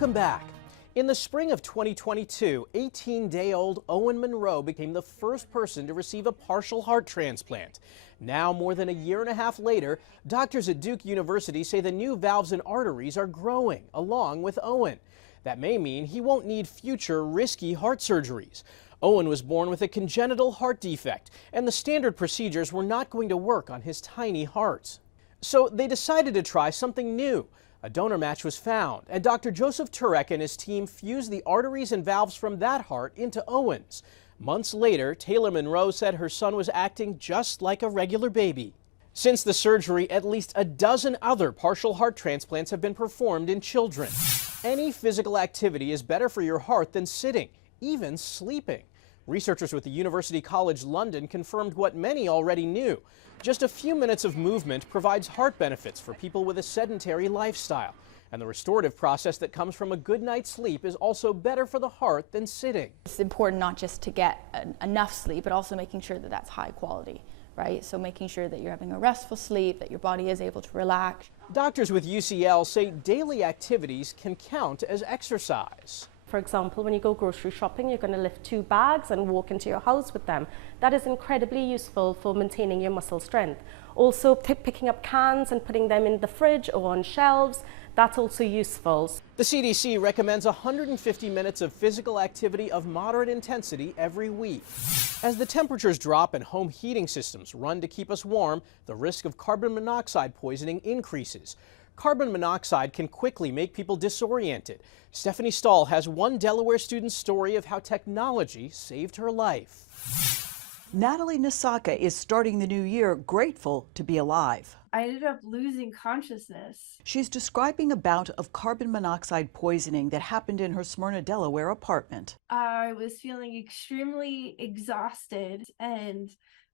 Welcome back. In the spring of 2022, 18-day-old Owen Monroe became the first person to receive a partial heart transplant. Now, more than a year and a half later, doctors at Duke University say the new valves and arteries are growing, along with Owen. That may mean he won't need future risky heart surgeries. Owen was born with a congenital heart defect, and the standard procedures were not going to work on his tiny heart. So they decided to try something new. A donor match was found, and Dr. Joseph Turek and his team fused the arteries and valves from that heart into Owen's. Months later, Taylor Monroe said her son was acting just like a regular baby. Since the surgery, at least a dozen other partial heart transplants have been performed in children. Any physical activity is better for your heart than sitting, even sleeping. Researchers with the University College London confirmed what many already knew. Just a few minutes of movement provides heart benefits for people with a sedentary lifestyle. And the restorative process that comes from a good night's sleep is also better for the heart than sitting. It's important not just to get enough sleep, but also making sure that that's high quality, right? So making sure that you're having a restful sleep, that your body is able to relax. Doctors with UCL say daily activities can count as exercise. For example, when you go grocery shopping, you're going to lift 2 bags and walk into your house with them. That is incredibly useful for maintaining your muscle strength. Also, picking up cans and putting them in the fridge or on shelves, that's also useful. The CDC recommends 150 minutes of physical activity of moderate intensity every week. As the temperatures drop and home heating systems run to keep us warm, the risk of carbon monoxide poisoning increases. Carbon monoxide can quickly make people disoriented. Stephanie Stahl has one Delaware student's story of how technology saved her life. Natalie Nasaka is starting the new year grateful to be alive. I ended up losing consciousness. She's describing a bout of carbon monoxide poisoning that happened in her Smyrna, Delaware apartment. I was feeling extremely exhausted and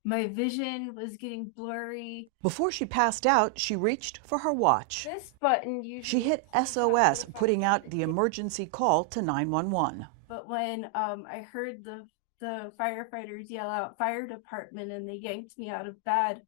my vision was getting blurry. Before she passed out, she reached for her watch. This button usually... She hit SOS, putting out the emergency call to 911. But when I heard the firefighters yell out, "Fire department," and they yanked me out of bed,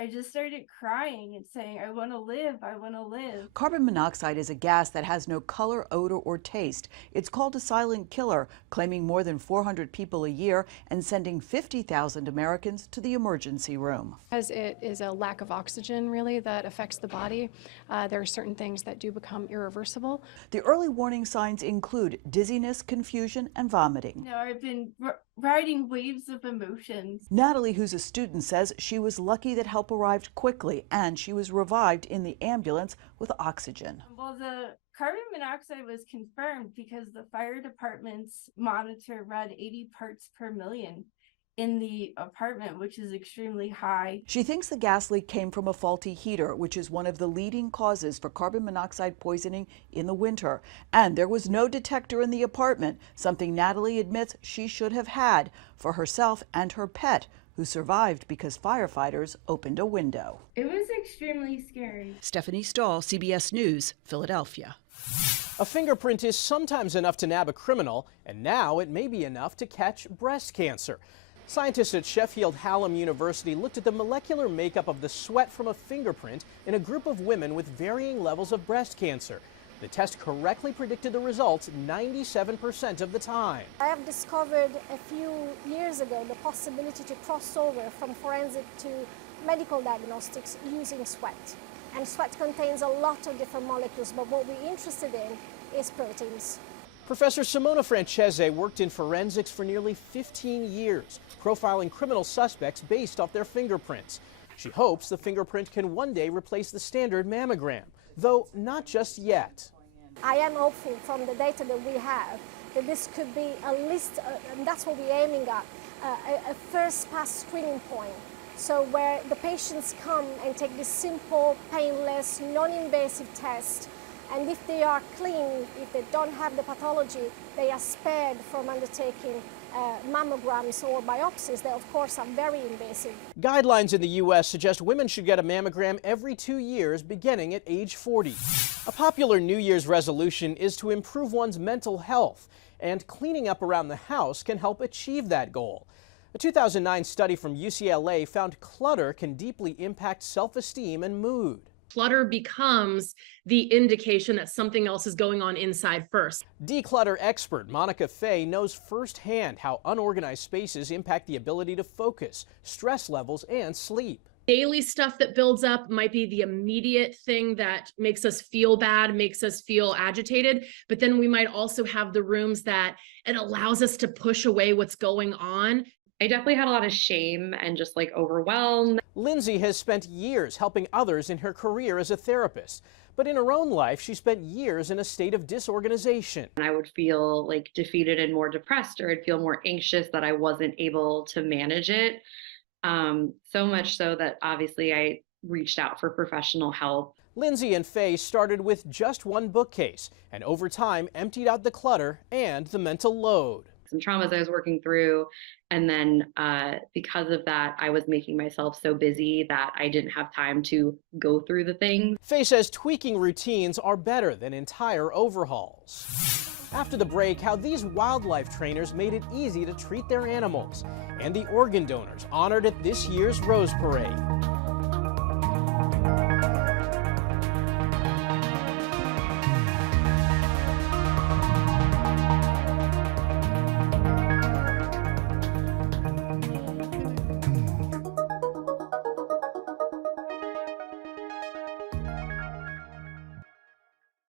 I just started crying and saying, "I want to live, I want to live." Carbon monoxide is a gas that has no color, odor, or taste. It's called a silent killer, claiming more than 400 people a year and sending 50,000 Americans to the emergency room. As it is a lack of oxygen, really, that affects the body, there are certain things that do become irreversible. The early warning signs include dizziness, confusion, and vomiting. You know, I've been riding waves of emotions. Natalie, who's a student, says she was lucky that help arrived quickly and she was revived in the ambulance with oxygen. Well, the carbon monoxide was confirmed because the fire department's monitor read 80 parts per million in the apartment, which is extremely high. She thinks the gas leak came from a faulty heater, which is one of the leading causes for carbon monoxide poisoning in the winter. And there was no detector in the apartment, something Natalie admits she should have had for herself and her pet, who survived because firefighters opened a window. It was extremely scary. Stephanie Stahl, CBS News, Philadelphia. A fingerprint is sometimes enough to nab a criminal, and now it may be enough to catch breast cancer. Scientists at Sheffield Hallam University looked at the molecular makeup of the sweat from a fingerprint in a group of women with varying levels of breast cancer. The test correctly predicted the results 97% of the time. I have discovered a few years ago the possibility to cross over from forensic to medical diagnostics using sweat. And sweat contains a lot of different molecules, but what we're interested in is proteins. Professor Simona Francese worked in forensics for nearly 15 years, profiling criminal suspects based off their fingerprints. She hopes the fingerprint can one day replace the standard mammogram, though not just yet. I am hopeful from the data that we have that this could be at least, and that's what we're aiming at, a first pass screening point. So where the patients come and take this simple, painless, non-invasive test, and if they are clean, if they don't have the pathology, they are spared from undertaking mammograms or biopsies that, of course, are very invasive. Guidelines in the U.S. suggest women should get a mammogram every 2 years, beginning at age 40. A popular New Year's resolution is to improve one's mental health, and cleaning up around the house can help achieve that goal. A 2009 study from UCLA found clutter can deeply impact self-esteem and mood. Clutter becomes the indication that something else is going on inside first. Declutter expert Monica Fay knows firsthand how unorganized spaces impact the ability to focus, stress levels, and sleep. Daily stuff that builds up might be the immediate thing that makes us feel bad, makes us feel agitated, but then we might also have the rooms that it allows us to push away what's going on. I definitely had a lot of shame and just like overwhelmed. Lindsay has spent years helping others in her career as a therapist, but in her own life, she spent years in a state of disorganization. And I would feel like defeated and more depressed, or I'd feel more anxious that I wasn't able to manage it. So much so that obviously I reached out for professional help. Lindsay and Fay started with just one bookcase and over time emptied out the clutter and the mental load. Some traumas I was working through, and then because of that, I was making myself so busy that I didn't have time to go through the things. Fay says tweaking routines are better than entire overhauls. After the break, how these wildlife trainers made it easy to treat their animals, and the organ donors honored at this year's Rose Parade.